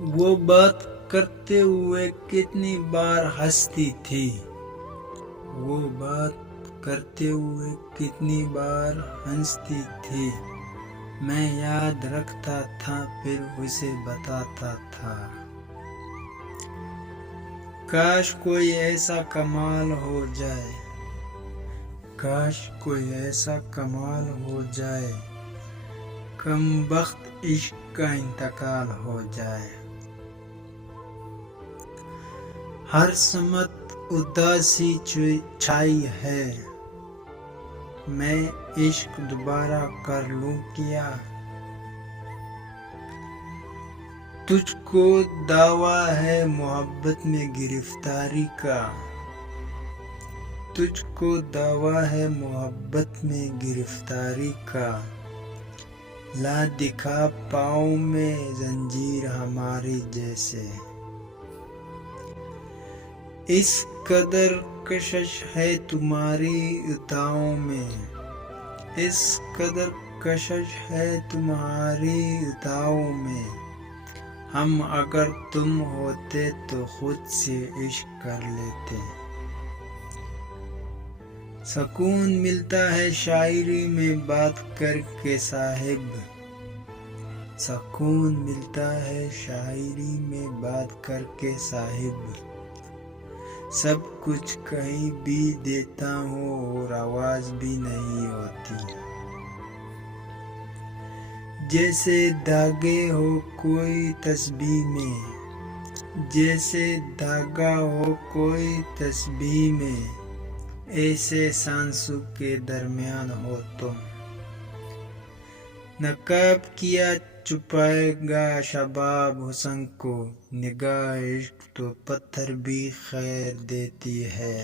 وہ بات کرتے ہوئے کتنی بار ہنستی تھی، وہ بات کرتے ہوئے کتنی بار ہنستی تھی، میں یاد رکھتا تھا پھر اسے بتاتا تھا۔ کاش کوئی ایسا کمال ہو جائے، کاش کوئی ایسا کمال ہو جائے، کم بخت عشق کا انتقال ہو جائے۔ ہر سمت اداسی چھائی ہے، میں عشق دوبارہ کر لوں کیا؟ تجھ کو دعویٰ ہے محبت میں گرفتاری کا، تجھ کو دعویٰ ہے محبت میں گرفتاری کا، لا دکھا پاؤں میں زنجیر ہماری جیسے۔ اس قدر کشش ہے تمہاری اداؤں میں، اس قدر کشش ہے تمہاری اداؤں میں، ہم اگر تم ہوتے تو خود سے عشق کر لیتے۔ سکون ملتا ہے شاعری میں بات کر کے صاحب، سکون ملتا ہے شاعری میں بات کر کے صاحب، سب کچھ کہیں بھی دیتا ہوں اور آواز بھی نہیں ہوتی۔ جیسے دھاگے ہو کوئی تسبیح میں، جیسے دھاگا ہو کوئی تسبیح میں، ایسے سانسوں کے درمیان ہو تم۔ نقاب کیا چھپائے گا شباب حسن کو، نگاہ عشق تو پتھر بھی خیر دیتی ہے۔